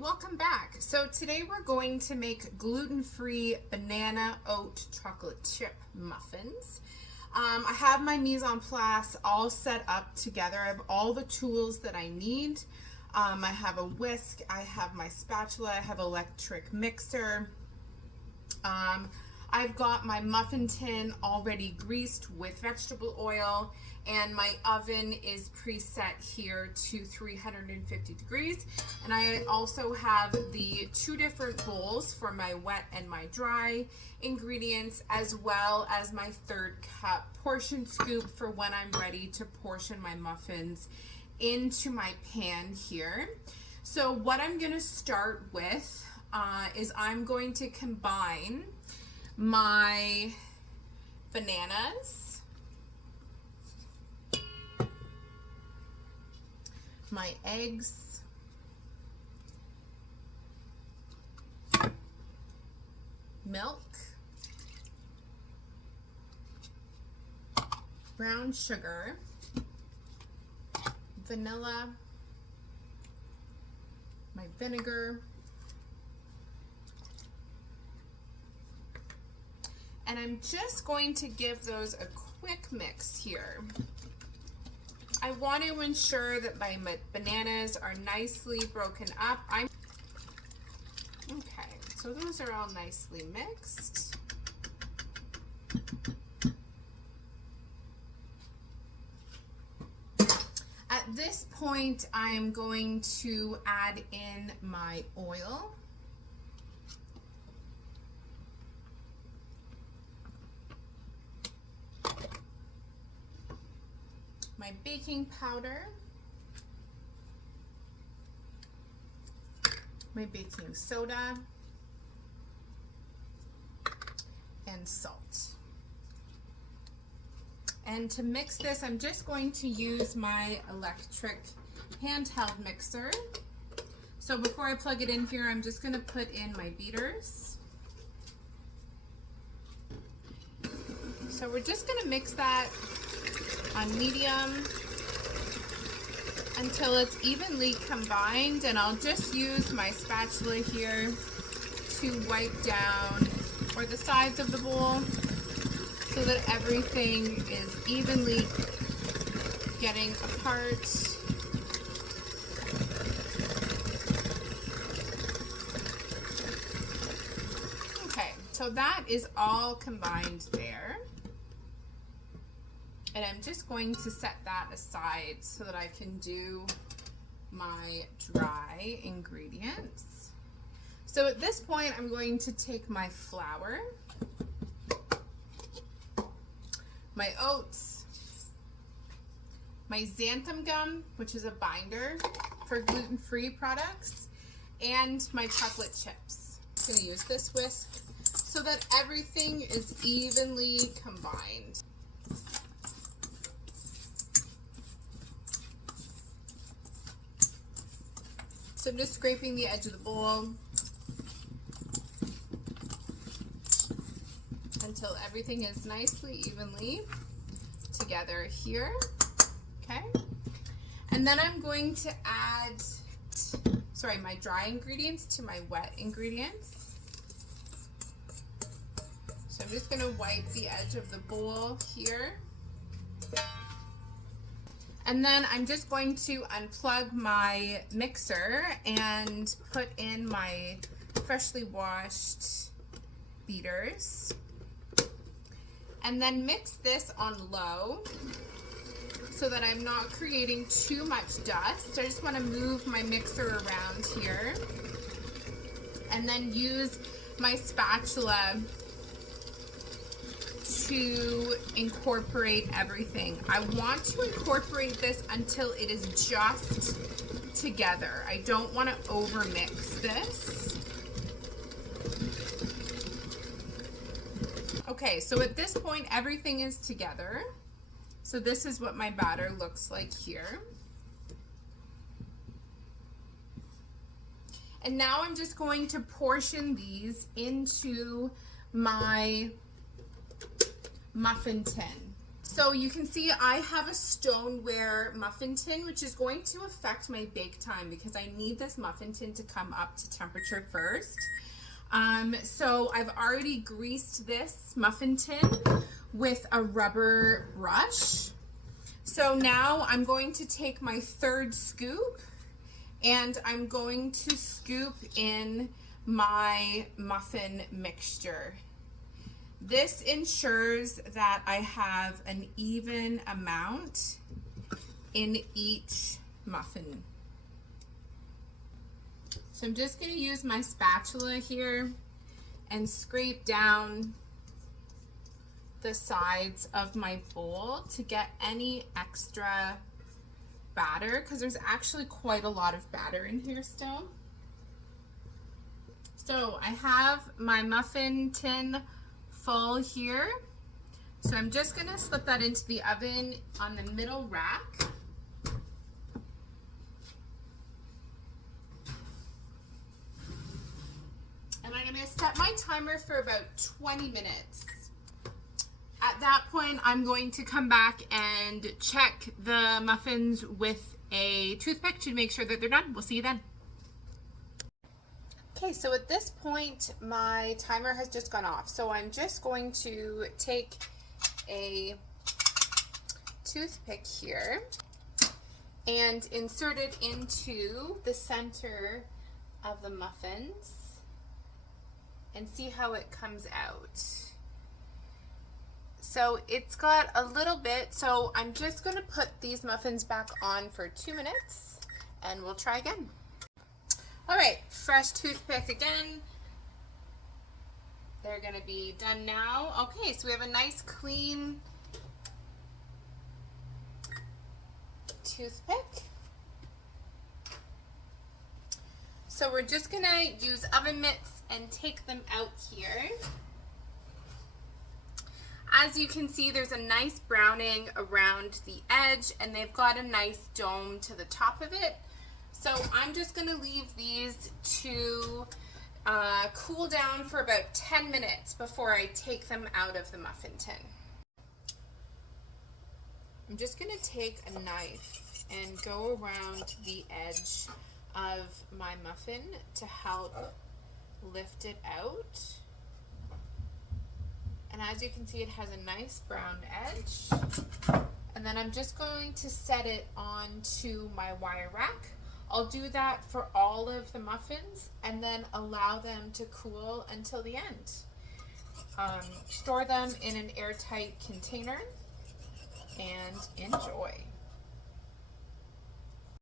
Welcome back. So today we're going to make gluten-free banana oat chocolate chip muffins. I have my mise en place all set up together. I have all the tools that I need. I have a whisk, I have my spatula, I have electric mixer. I've got my muffin tin already greased with vegetable oil, and my oven is preset here to 350 degrees. And I also have the two different bowls for my wet and my dry ingredients, as well as my 3rd cup portion scoop for when I'm ready to portion my muffins into my pan here. So what I'm going to start with is I'm going to combine my bananas, my eggs, milk, brown sugar, vanilla, my vinegar, and I'm just going to give those a quick mix here. I want to ensure that my bananas are nicely broken up. Okay, so those are all nicely mixed. At this point, I'm going to add in my oil. My baking powder, my baking soda, and salt. And to mix this, I'm just going to use my electric handheld mixer. So before I plug it in here, I'm just going to put in my beaters. So we're just going to mix that on medium until it's evenly combined, and I'll just use my spatula here to wipe down or the sides of the bowl so that everything is evenly getting apart. Okay, so that is all combined there. And I'm just going to set that aside so that I can do my dry ingredients. So at this point, I'm going to take my flour, my oats, my xanthan gum, which is a binder for gluten-free products, and my chocolate chips. I'm going to use this whisk so that everything is evenly combined. So I'm just scraping the edge of the bowl until everything is nicely evenly together here. Okay. And then I'm going to add, my dry ingredients to my wet ingredients. So I'm just going to wipe the edge of the bowl here. And then I'm just going to unplug my mixer and put in my freshly washed beaters. And then mix this on low so that I'm not creating too much dust. So I just want to move my mixer around here. And then use my spatula to incorporate everything. I want to incorporate this until it is just together. I don't want to overmix this. Okay, so at this point everything is together. So this is what my batter looks like here. And now I'm just going to portion these into my muffin tin. So you can see I have a stoneware muffin tin, which is going to affect my bake time because I need this muffin tin to come up to temperature first. So I've already greased this muffin tin with a rubber brush. So now I'm going to take my third scoop and I'm going to scoop in my muffin mixture. This ensures that I have an even amount in each muffin. So I'm just going to use my spatula here and scrape down the sides of my bowl to get any extra batter, because there's actually quite a lot of batter in here still. So I have my muffin tin full here. So I'm just going to slip that into the oven on the middle rack. And I'm going to set my timer for about 20 minutes. At that point, I'm going to come back and check the muffins with a toothpick to make sure that they're done. We'll see you then. Okay, so at this point, my timer has just gone off. So I'm just going to take a toothpick here and insert it into the center of the muffins and see how it comes out. So it's got a little bit, so I'm just going to put these muffins back on for 2 minutes and we'll try again. All right, fresh toothpick again. They're going to be done now. Okay, so we have a nice clean toothpick. So we're just going to use oven mitts and take them out here. As you can see, there's a nice browning around the edge and they've got a nice dome to the top of it. So I'm just going to leave these to cool down for about 10 minutes before I take them out of the muffin tin. I'm just going to take a knife and go around the edge of my muffin to help lift it out. And as you can see, it has a nice brown edge. And then I'm just going to set it onto my wire rack. I'll do that for all of the muffins and then allow them to cool until the end. Store them in an airtight container and enjoy.